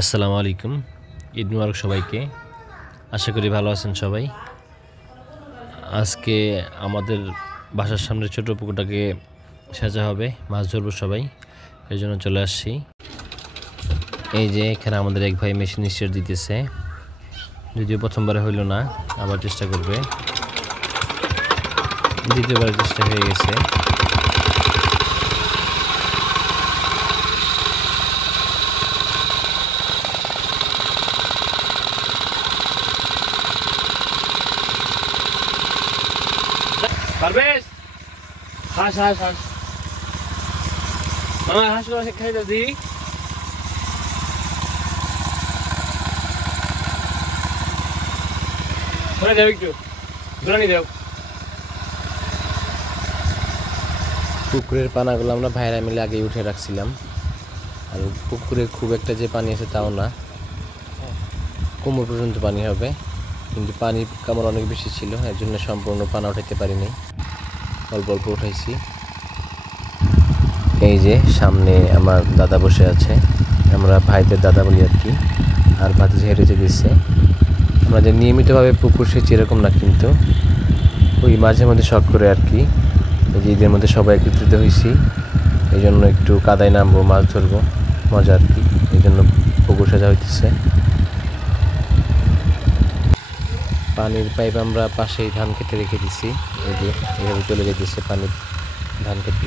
আসসালামু আলাইকুম। ঈদ মুবারক সবাইকে। আশা করি ভালো আছেন সবাই। আজকে আমাদের বাসার সামনে ছোট পুকুরটাকে সাজা হবে, মাছ ধরবো সবাই, এই জন্য চলে আসছি। এই যে এখানে আমাদের এক ভাই মেশিন স্টার্ট দিতেছে, যদিও প্রথমবারে হইল না, আবার চেষ্টা করবে। দ্বিতীয়বারের চেষ্টা হয়ে গেছে। পারবেশ হাস হাস হাস আমার হাস করে খাইতে দি ধরে দেও একটু ধরে দেও। পুকুরের পানাগুলো আমরা ভাইরা মিলে আগে উঠে রাখছিলাম, আর পুকুরে খুব একটা যে পানি আছে তাও না, কোমর পর্যন্ত পানি হবে, কিন্তু পানি কামড় অনেক বেশি ছিল, এর জন্য সম্পূর্ণ পানা উঠাইতে পারিনি, অল্প অল্প উঠাইছি। এই যে সামনে আমার দাদা বসে আছে, আমরা ভাইদের দাদা বলি আর কি, আর ভাতিজা হেঁটে যেতেছে। আমরা যে নিয়মিতভাবে পুকুর সেচি এরকম না, কিন্তু ওই মাঝে মধ্যে শখ করে আর কি। এই যে ঈদের মধ্যে সবাই একত্রিত হয়েছি, এই জন্য একটু কাদায় নামবো, মাছ ধরবো, মজা আর কি, এই জন্য পুকুর সাজা হইতেছে। পানির পাইপ আমরা পাশেই ধান খেতে রেখে দিছি, এই যে এভাবে চলে যেতেছে পানি ধান খেতে।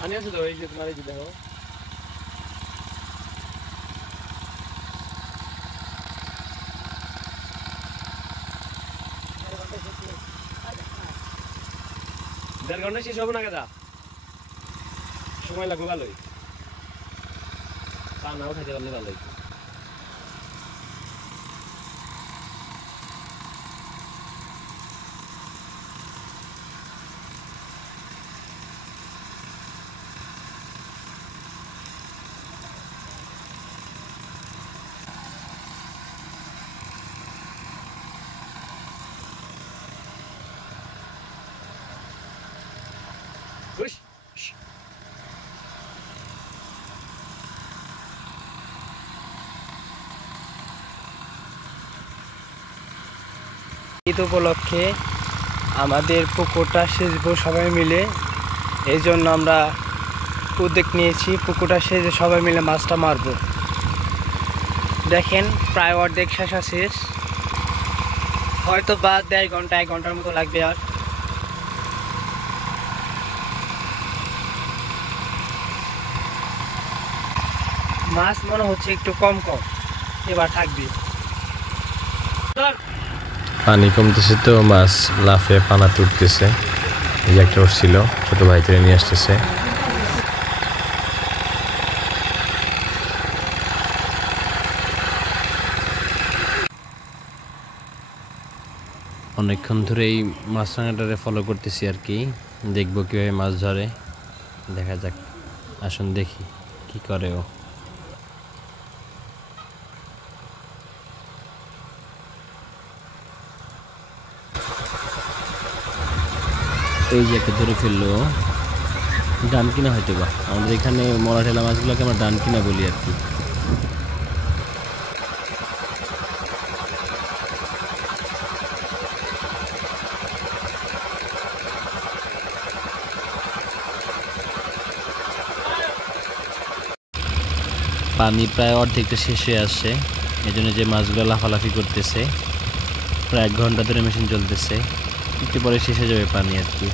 পানি আছে তো এই যে তোমার এই যে দেখো দেড় ঘন্টা শেষ হবে না কেদা সময় লাগবে ভালোই পানা উঠাইতে পারলে ভালোই। ঈদ উপলক্ষে আমাদের পুকুরটা সেচবো সবাই মিলে, এই জন্য আমরা উদ্যোগ নিয়েছি পুকুরটা সেচে সবাই মিলে মাছটা মারব। দেখেন প্রায় অর্ধেক শেষা শেষ, হয়তো বা 1.5 ঘন্টা 1 ঘন্টার মতো লাগবে। আর মাছ মনে হচ্ছে একটু কম কম এবার থাকবে। পানি কমতেছে তো মাছ লাফে পানা তুলতেছে। এই যে একটা উঠছিল, ছোট ভাই তুলে নিয়ে আসতেছে। অনেকক্ষণ ধরে এই মাছরাঙাটারে ফলো করতেছি আর কি, দেখবো কিভাবে মাছ ধরে, দেখা যাক। আসুন দেখি কি করে ও। এই যে একটা ধরে ফেললো, ডান কিনা হয়তো বা, আমাদের এখানে মরা ঠেলা মাছগুলোকে আমরা ডান কিনা বলি আর কি। পানি প্রায় অর্ধেকটা শেষ হয়ে আসছে, এই জন্য যে মাছগুলো লাফালাফি করতেছে। প্রায় 1 ঘন্টা ধরে মেশিন চলতেছে, একটু পরে শেষ হয়ে যাবে পানি আর কি।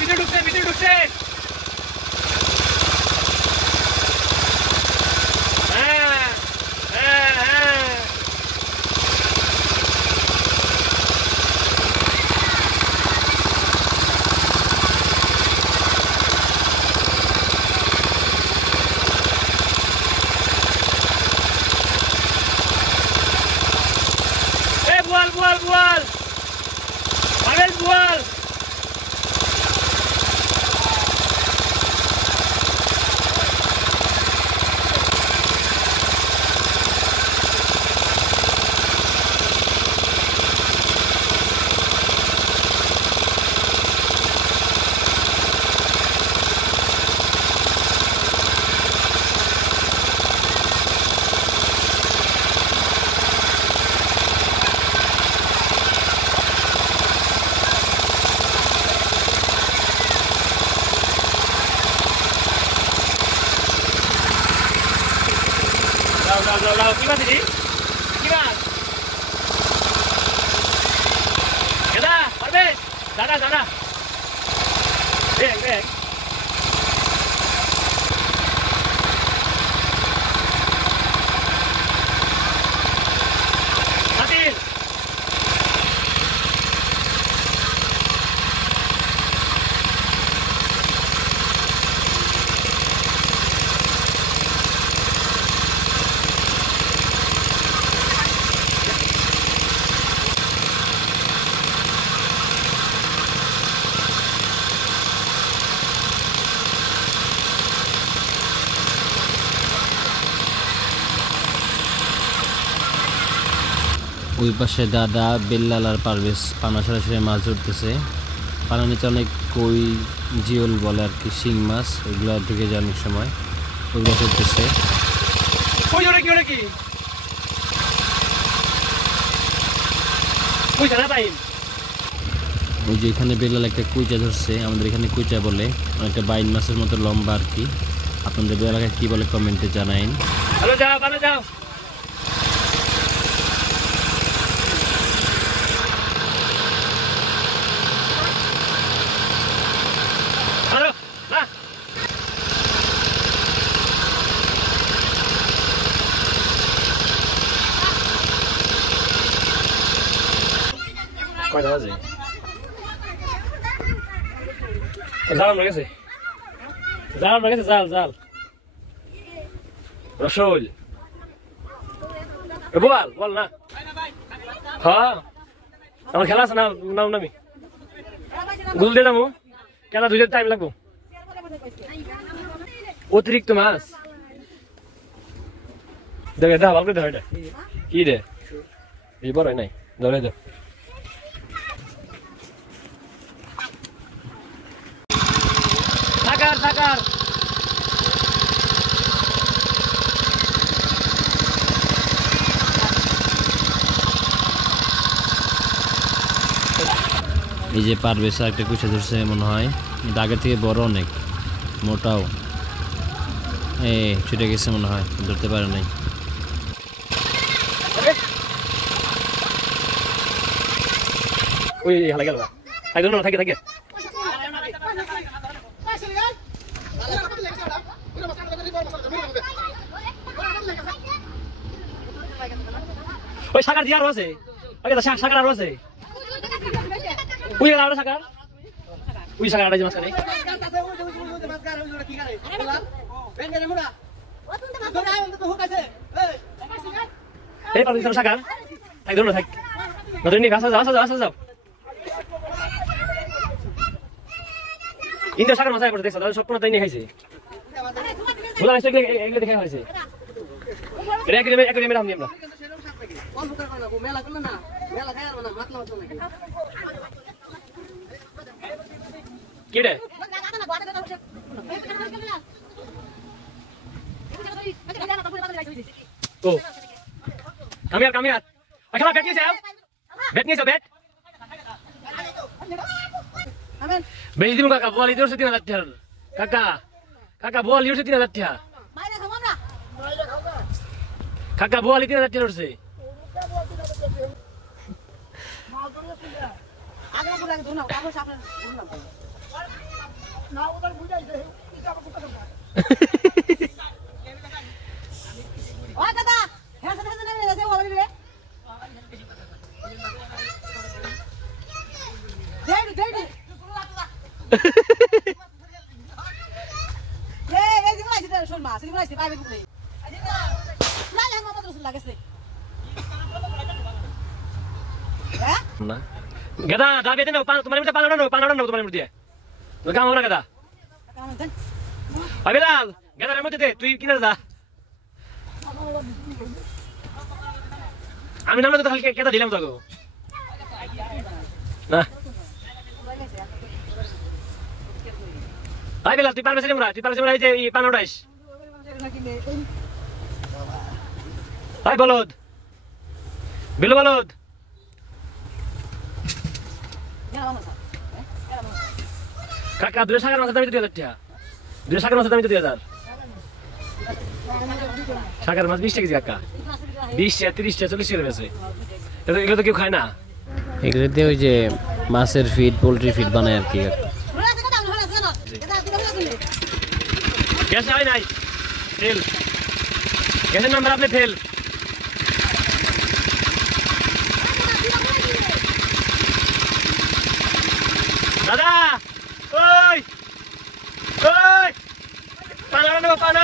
ভিতরে ঢুকছে ভিতরে ঢুকছে হ্যাঁ হ্যাঁ হ্যাঁ বুয়াল বুয়াল বুয়াল পাগল বুয়াল Đâu কি মাছ দিদি কি মাছ দাদা পারবে দাদা দাদা দেখ দেখ হাতির ওই পাশে দাদা বেল্লাল আর পারভেজ পানা সরাসরি মাছ ধরতেছে। পানার নিচে অনেক কই জিওল বলে আর কি, শিং মাছ, ওইগুলো ঢুকে যায় অনেক সময়, ওইগুলো ধরতেছে। ওই যে এখানে বেল্লাল একটা কুইচা ধরছে, আমাদের এখানে কুইচা বলে, অনেকটা বাইন মাছের মতো লম্বা আর কি। আপনাদের এলাকায় কি বলে কমেন্টে জানাইন। যাও কয়টা বাজে? জাল আমরা গেছে, জাল আমরা গেছে, জাল জাল রসল বল বল না। হ্যাঁ আমার খেলা আছে না, নাম নামি গুল দিয়ে যাবো, খেলা 2 টাইম লাগবো। অতিরিক্ত মাছ দেখে দা, ভালো করে ধরে কি রে, এই বড় নাই, ধরে দে। থাকার থাকার এই যে পারভেজ একটা কুচা ধরছে মনে হয়, এটা আগের থেকে বড় অনেক, মোটাও, ছুটে গেছে মনে হয়, ধরতে পারে নাই। ওই হালা গেল থাকে না, থাকে থাকে ওই শাকার দিয়ে আরো আছে, শাকার আরো আছে, ওই আরো শাকার, ওই শাকারটা যে মাঝখানে এই পারবি শাকার থাক, ধরুন থাক, নতুন নিয়ে আসা যাও আসা যাও আসা যাও। ইন্দ্র শাকার মাথায় পড়ে দেখছো, তাহলে সব তাই নিয়ে খাইছে, বলা এগুলো দেখে হয়েছে, এটা একদমই মেরাম নিয়ে আমরা কি রে ও কামিয়ার খেলা ব্যাট নিয়েছে, ব্যাট নিয়েছো, ব্যাট বেশি দিন কাকা বল ইদর 3000 টাকা কাকা, কাকা বল ইদর 3000 টাকা কাকা, বল 3000 টাকা উঠছে। আগে না গেদা দাবি দেন তোমার মধ্যে পানাড়া নাও তোমার মধ্যে তুমি কাম না গেদা আবেলাল গেদার মধ্যে দে তুই কিনা যা আমি নামলে তো হালকা কেদা দিলাম তো না আবেলাল তুই পারবে সেমরা এই যে পানাড়াইস হাই বলদ বিলু বলদ কাকা দুই সাগর মাছ দামি 2000 টাকা দুই সাগর মাছ দামি 2000 সাগর মাছ 20 টাকা কাকা 20 টাকা 30 টাকা 40 টাকা বেশি এগুলো তো কেউ খায় না এগুলোতে ওই যে মাছের ফিড পোলট্রি ফিড বানায় আর কি গ্যাস হয় নাই তেল গ্যাসের নাম্বার আপনি তেল দাদা ওই ওই পানা নেব পানা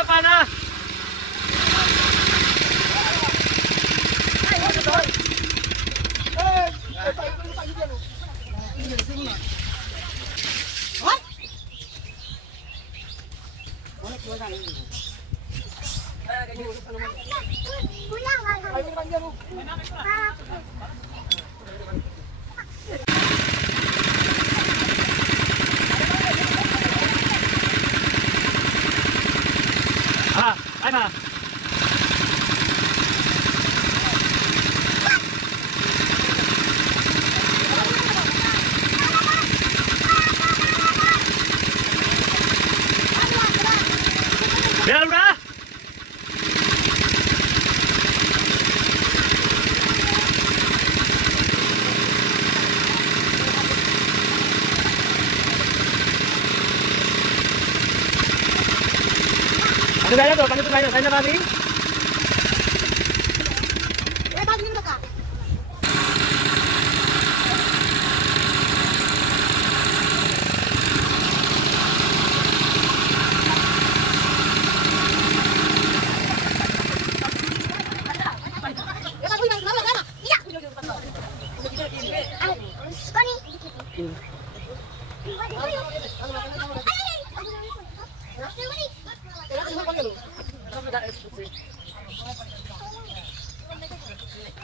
আয় না বেরোনা Saya tuh, kami tuh saya tadi. Bagin ka.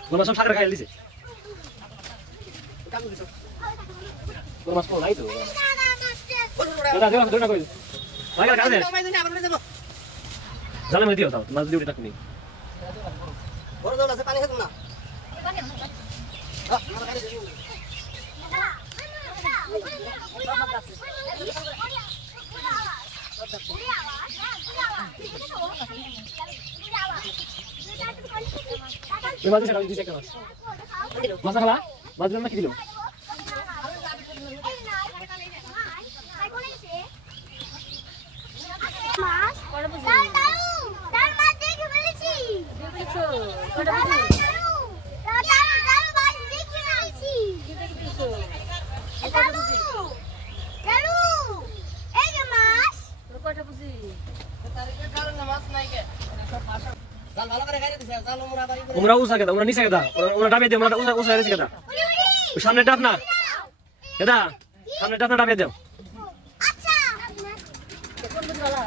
Lo masuk sakar kayak lise. Lo masuk mulai tuh. Udah, udah kau. Lagi kan deh. Jalan mesti tahu, mas dia udah tak nih. Baru dah panik itu na. Ini masih sekali dicek mas. Masa kalah? Mas belum lagi dulu. Mas, tahu, tahu mas দেখে ফেলেছি। দেখেছো? কটা বুঝি? তাও মাছ দেখে ফেলেছি। দেখেছো? তাও, তাও, এই যে মাছ। কটা বুঝি? তারিখের কারণে মাছ নাই কে? জাল ভালো করে খাইতে দিছে, জাল উমরা বাড়ি করে। উমরা উসা কেদা, উমরা নিচে কেদা, উমরা ডাবে দে, উমরা উসা রেছে কেদা। ওই সামনে ডাব না। কেদা, সামনে ডাব না ডাবে দাও। আচ্ছা। কোন বুঝলা?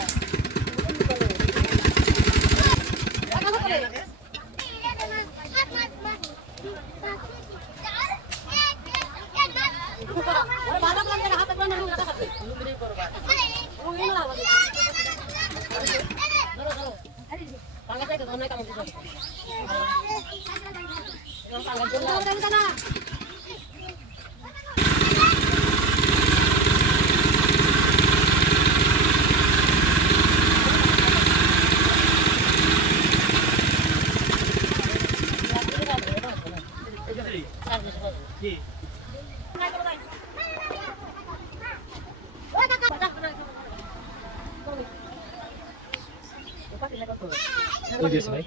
ওই দিয়েছে ভাই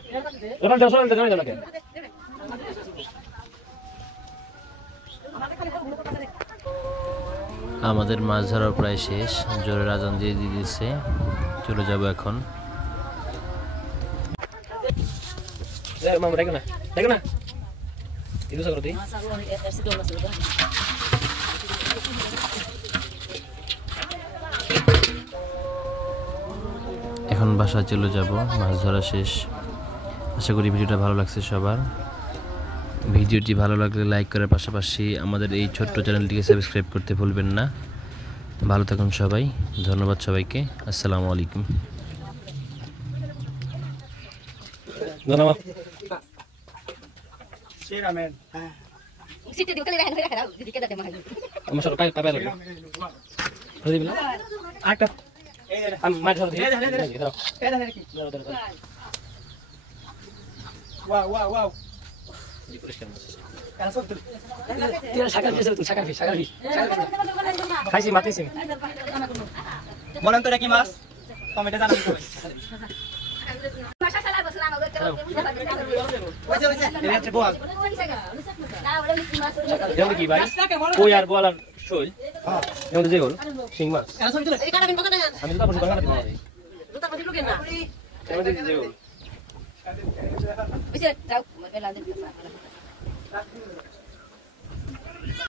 এবার যাও সরেন জানাই জানাকে আমাদের মাছ ধরা প্রায় শেষ, জোরের আজান দিয়ে দিয়েছে, চলে যাব এখন। মামা দেখো না itu seperti এখন বাসায় চলে যাব, মাছ ধরা শেষ। আশা করি ভিডিওটা ভালো লাগছে সবার। ভিডিওটি ভালো লাগলে লাইক করার পাশাপাশি আমাদের এই ছোট্ট চ্যানেলটিকে সাবস্ক্রাইব করতে ভুলবেন না। ভালো থাকুন সবাই, ধন্যবাদ সবাইকে, আসসালামু আলাইকুম। ধন্যবাদ Situ dia kali dah hendak dah, jadi kita dah mahal. আমার সব পাই পাই লাগে হয়ে দিবি না একটা আমি মাছ ধরে দিই ওয়াও তুই শাকার ফিস তুই শাকার ফিস খাইছি মাতিছি বলেন তো এটা কি মাছ কমেন্টে জানাবেন Masa salah bos lama gue kalau এটা হচ্ছে বোয়াল যেমন কি ভাই কই আর বল আর শোল যেমন যে হল শিং মাছ Ikan bin makan. আমি তো তারপর বাংলা দিই Lu tak pergi lu kena. যেমন যে হল Bisa tahu, belanjut ke sana.